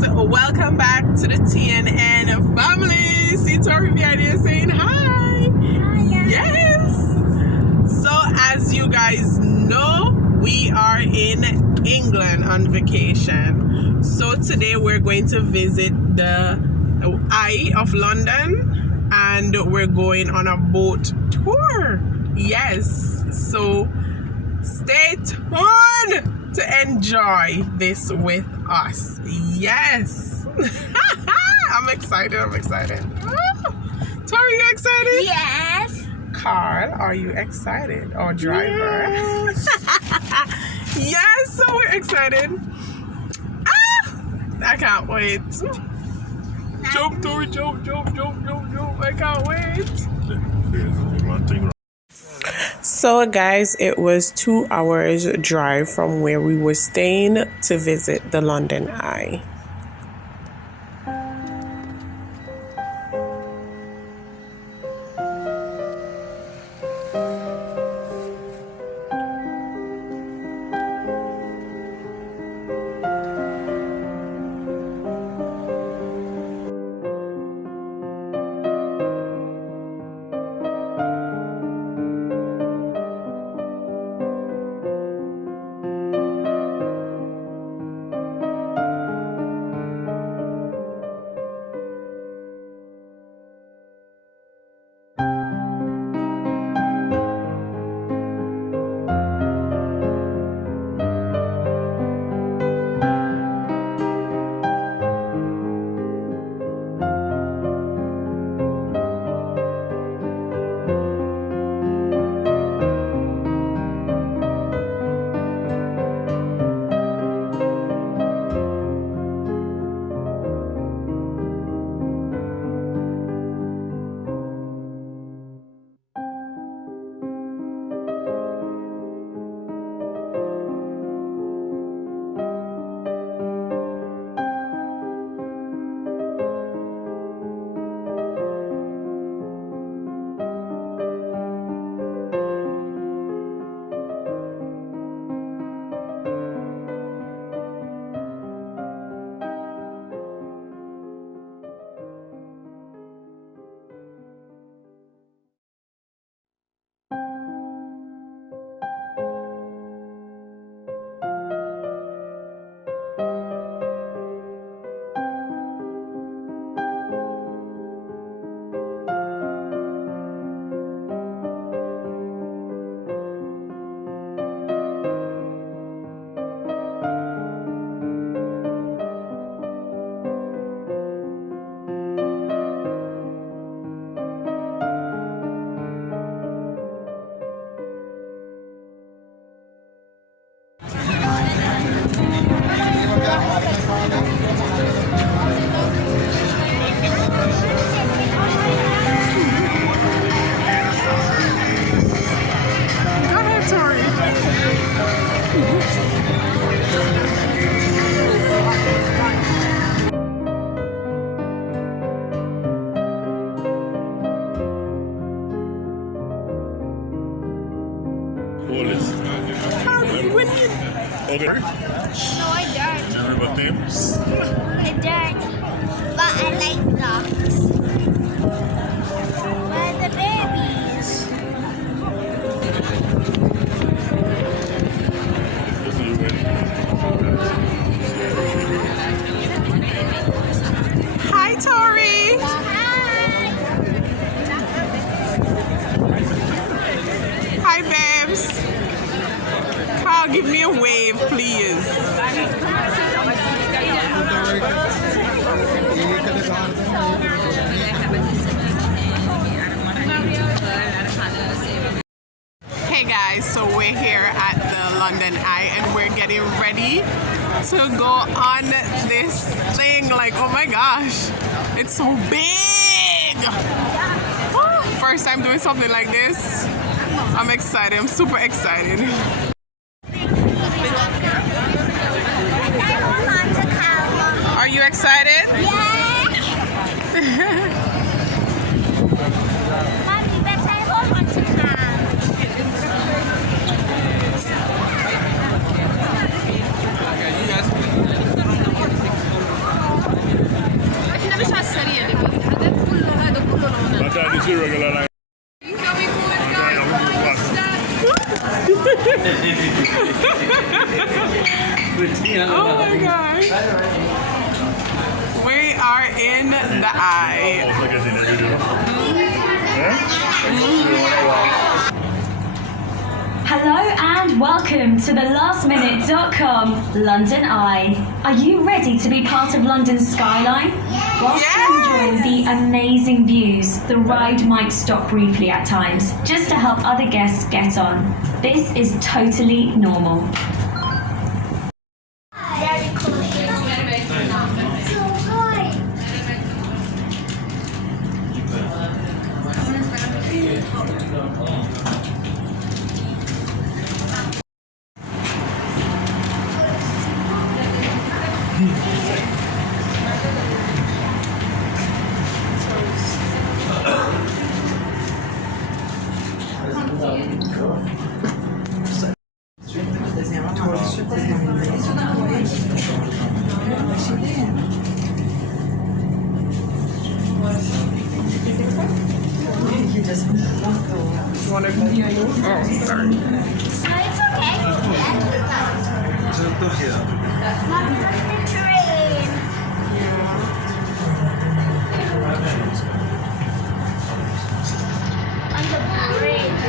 Welcome back to the TNN family. See Tori behind here saying hi. Yes. So as you guys know, we are in England on vacation. So today we're going to visit the Eye of London and we're going on a boat tour. Yes. So stay tuned to enjoy this with us. Yes. I'm excited. Tori, you excited? Yes. Carl, are you excited? Or driver? Yes. Yes, so we're excited. I can't wait. Jump, Tori, jump. I can't wait. So guys, it was 2 hours drive from where we were staying to visit the London Eye. Okay. No, I don't. You remember names? I don't. But I like dogs. Where are the babies? Hi, Tori. Hi, babes. Carl, give me a wave, please. Hey guys, so we're here at the London Eye and we're getting ready to go on this thing. Like, oh my gosh, it's so big. First time doing something like this. I'm excited. I'm super excited. Are you excited? Mommy, but I hold on to the regular line. Oh my gosh. We are in the eye. Hello and welcome to the lastminute.com London Eye. Are you ready to be part of London's skyline? Whilst you enjoy the amazing views, the ride might stop briefly at times, just to help other guests get on. This is totally normal. Very cool. So good. You want to be? Oh, sorry. No, it's okay. Mom, look at the train. On the bridge.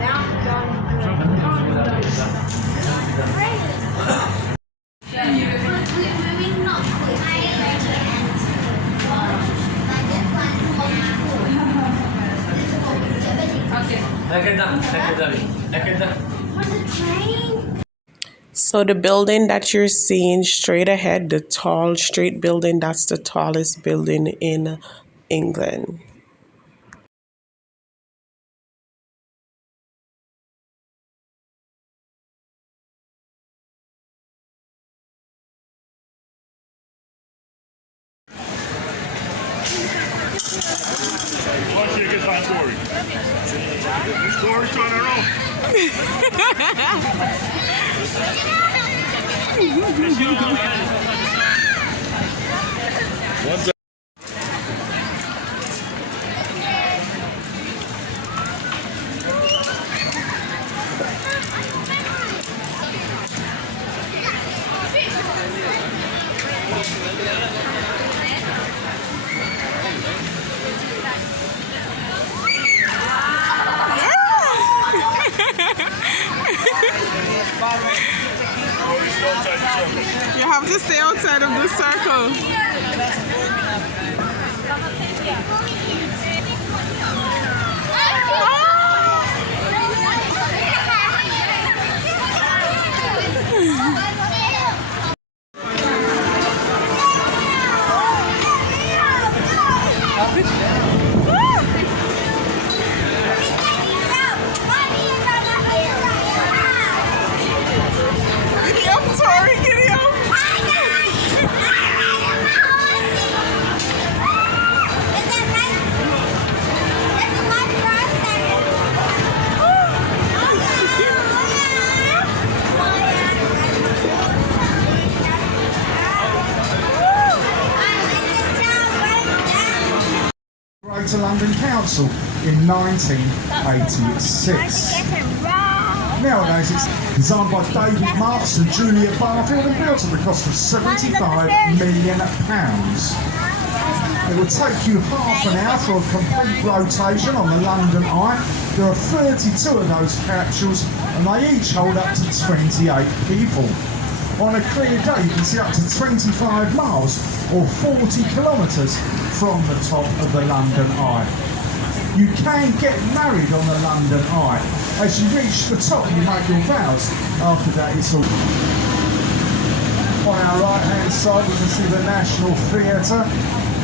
Now we're on the bridge. We're moving not So the building that you're seeing straight ahead, the tall, straight building, that's the tallest building in England. Watch you get that story. Story on her own. What's up? You have to stay outside of the circle. Giddy up, Tori, giddy up. Greater London Council in 1986. Nowadays it's designed by David Marks and Julia Barfield and built at the cost of £75 million. It will take you half an hour for a complete rotation on the London Eye. There are 32 of those capsules and they each hold up to 28 people. On a clear day you can see up to 25 miles or 40 kilometres from the top of the London Eye. You can get married on the London Eye. As you reach the top you make your vows. After that it's all... On our right hand side we can see the National Theatre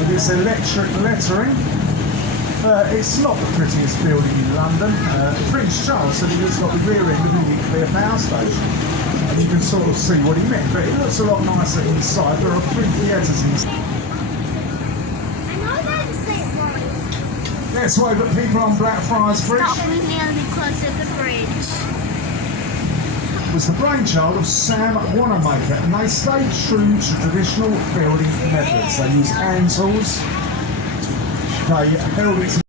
with its electric lettering. It's not the prettiest building in London. Prince Charles said it was got the rear end of a nuclear power station. And you can sort of see what he meant, but it looks a lot nicer inside. There are 3 theatres inside. Let's wave at people on Blackfriars Bridge. Stop nearly close to the bridge. Was the brainchild of Sam Wanamaker, and they stayed true to traditional building methods. They used hand tools, they held it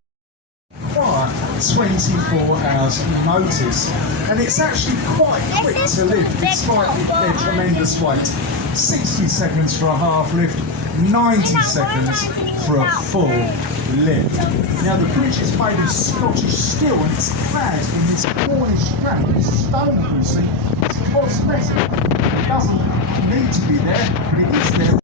24 hours notice. And it's actually quite quick to lift despite their tremendous weight. 60 seconds for a half lift, 90 seconds for a full lift. Now the bridge is made of Scottish steel and it's clad in this Cornish strap, this stone, you see. It's cosmetic. It doesn't need to be there, but it is there